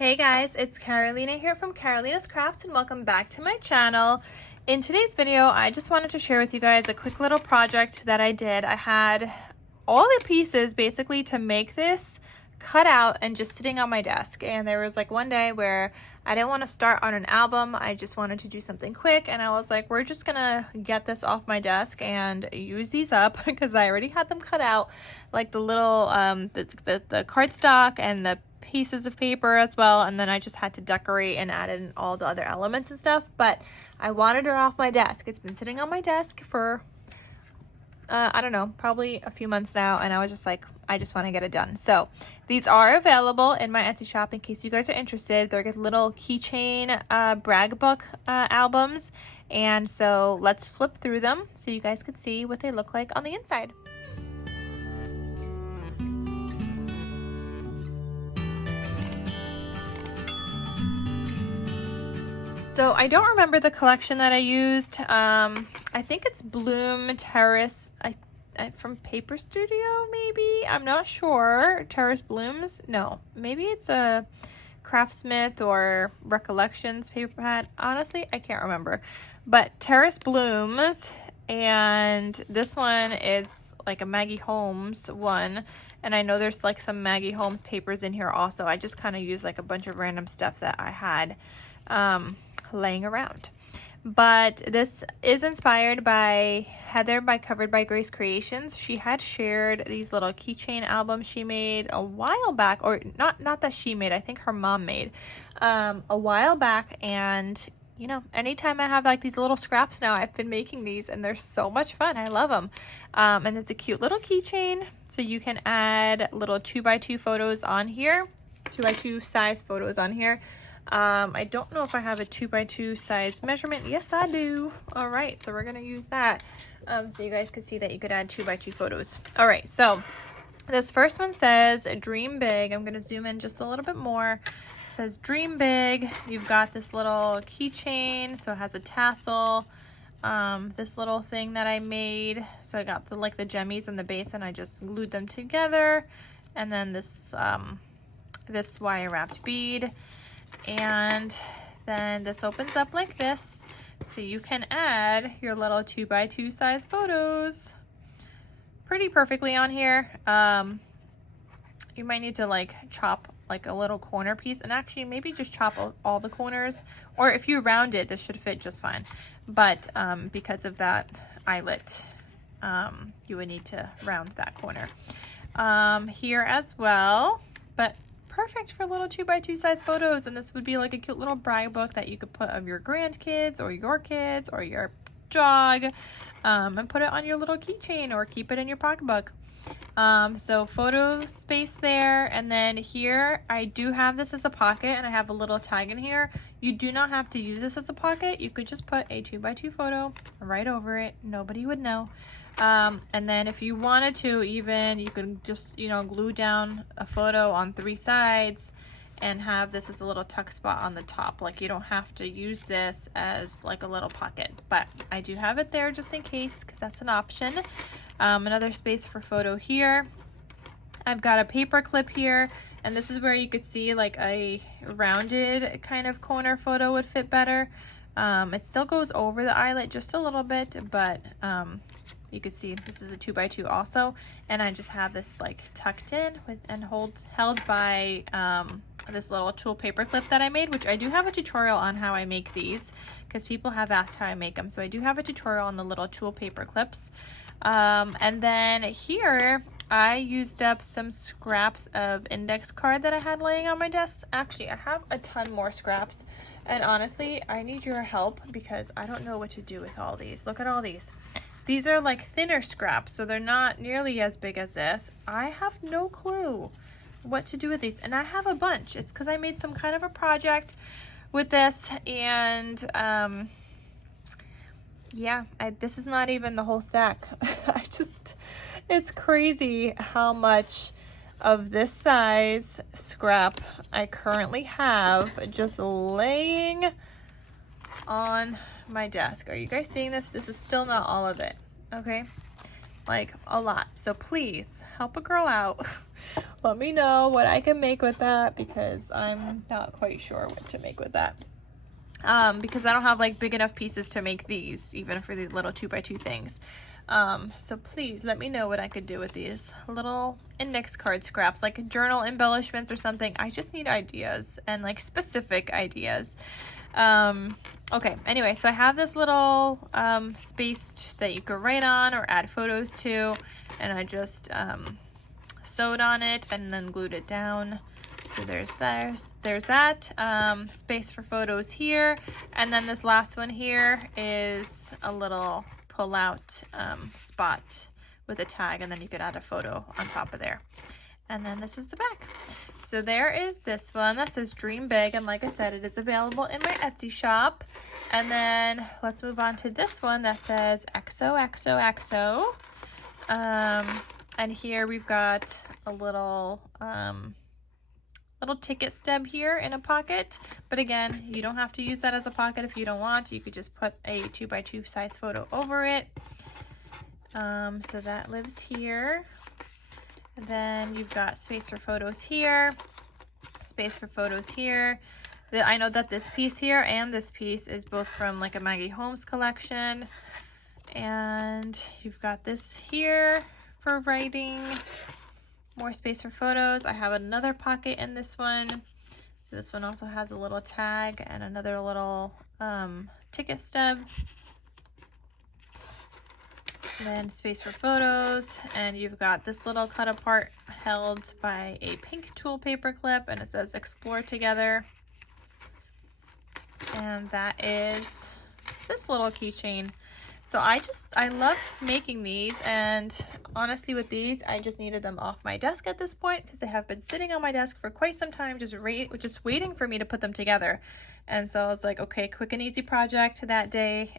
Hey guys, it's Carolina here from KarolinasKrafts and welcome back to my channel. In today's video, I just wanted to share with you guys a quick little project that I did. I had all the pieces basically to make this cut out and just sitting on my desk. And there was like one day where I didn't want to start on an album. I just wanted to do something quick. And I was like, we're just gonna get this off my desk and use these up because I already had them cut out. Like the little, the cardstock and the pieces of paper as well, and then I just had to decorate and add in all the other elements and stuff, but I wanted it off my desk. It's been sitting on my desk for I don't know, probably a few months now, and I was just like, I just want to get it done. So these are available in my Etsy shop in case you guys are interested. They're little keychain brag book albums, and so let's flip through them so you guys can see what they look like on the inside. So I don't remember the collection that I used. I think it's Bloom Terrace from Paper Studio, maybe? I'm not sure. Terrace Blooms? No. Maybe it's a Craftsmith or Recollections paper pad. Honestly, I can't remember. But Terrace Blooms, and this one is like a Maggie Holmes one. And I know there's like some Maggie Holmes papers in here also. I just kind of used like a bunch of random stuff that I had laying around. But this is inspired by Heather by Covered by Grace Creations. She had shared these little keychain albums she made a while back, or not that she made, I think her mom made a while back. And you know, anytime I have like these little scraps now, I've been making these and they're so much fun. I love them. And it's a cute little keychain, so you can add little 2x2 photos on here, 2x2 size photos on here. I don't know if I have a 2x2 size measurement. Yes, I do. All right, so we're gonna use that so you guys could see that you could add 2x2 photos. All right, so this first one says dream big. I'm gonna zoom in just a little bit more. It says dream big. You've got this little keychain, so it has a tassel. This little thing that I made, so I got the like the jemmies and the base, and I just glued them together, and then this this wire wrapped bead. And then this opens up like this, so you can add your little 2x2 size photos pretty perfectly on here. You might need to like chop like a little corner piece, and actually maybe just chop all the corners, or if you round it, this should fit just fine. But because of that eyelet, you would need to round that corner here as well. But perfect for little 2x2 size photos, and this would be like a cute little brag book that you could put of your grandkids or your kids or your dog, and put it on your little keychain or keep it in your pocketbook. So photo space there, and then here I do have this as a pocket, and I have a little tag in here. You do not have to use this as a pocket. You could just put a 2x2 photo right over it. Nobody would know. And then if you wanted to, even you could just, you know, glue down a photo on 3 sides and have this as a little tuck spot on the top. Like, you don't have to use this as like a little pocket, but I do have it there just in case, because that's an option. Another space for photo here. I've got a paper clip here, and this is where you could see like a rounded kind of corner photo would fit better. It still goes over the eyelet just a little bit, but you could see this is a 2x2 also, and I just have this like tucked in with and held by this little tulle paper clip that I made, which I do have a tutorial on how I make these because people have asked how I make them. So I do have a tutorial on the little tulle paper clips. And then here I used up some scraps of index card that I had laying on my desk. Actually, I have a ton more scraps, and honestly, I need your help because I don't know what to do with all these. Look at all these. These are like thinner scraps, so they're not nearly as big as this. I have no clue what to do with these, and I have a bunch. It's because I made some kind of a project with this, and yeah, this is not even the whole stack. It's crazy how much of this size scrap I currently have just laying on my desk. Are you guys seeing this? This is still not all of it, okay? Like a lot. So please help a girl out. let me know what I can make with that, because I'm not quite sure what to make with that. Because I don't have like big enough pieces to make these, even for these little 2x2 things. So please let me know what I could do with these little index card scraps, like journal embellishments or something. I just need ideas, and like specific ideas. Okay, anyway, so I have this little space that you could write on or add photos to, and I just sewed on it and then glued it down. So there's that space for photos here, and then this last one here is a little pull out spot with a tag, and then you could add a photo on top of there. And then this is the back. So there is this one that says Dream Big, and like I said, it is available in my Etsy shop. And then let's move on to this one that says XOXOXO. And here we've got a little ticket stub here in a pocket, but again, you don't have to use that as a pocket if you don't want. You could just put a 2x2 size photo over it. So that lives here. And then you've got space for photos here, space for photos here. I know that this piece here and this piece is both from like a Maggie Holmes collection. And you've got this here for writing. More space for photos. I have another pocket in this one. So this one also has a little tag and another little ticket stub. And then space for photos, and you've got this little cut apart held by a pink tool paper clip, and it says Explore Together. And that is this little keychain. So I love making these, and honestly with these, I just needed them off my desk at this point, because they have been sitting on my desk for quite some time, just waiting for me to put them together. And so I was like, okay, quick and easy project that day.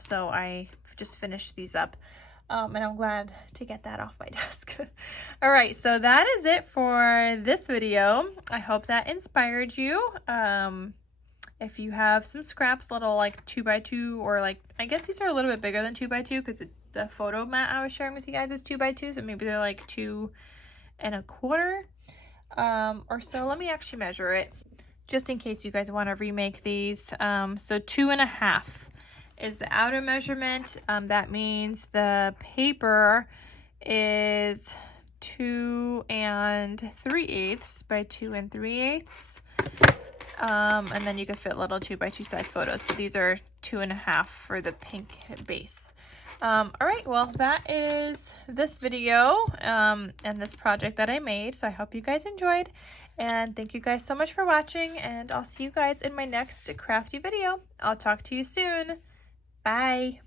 So I just finished these up. And I'm glad to get that off my desk. All right, so that is it for this video. I hope that inspired you. If you have some scraps, little like 2x2, or like, I guess these are a little bit bigger than 2x2, because the photo mat I was sharing with you guys is 2x2, so maybe they're like 2 1/4 or so. Let me actually measure it, just in case you guys want to remake these. So 2.5 is the outer measurement. That means the paper is 2 3/8 by 2 3/8. And then you could fit little 2x2 size photos, but these are 2.5 for the pink base. All right, well, that is this video and this project that I made. So I hope you guys enjoyed, and thank you guys so much for watching, and I'll see you guys in my next crafty video. I'll talk to you soon. Bye.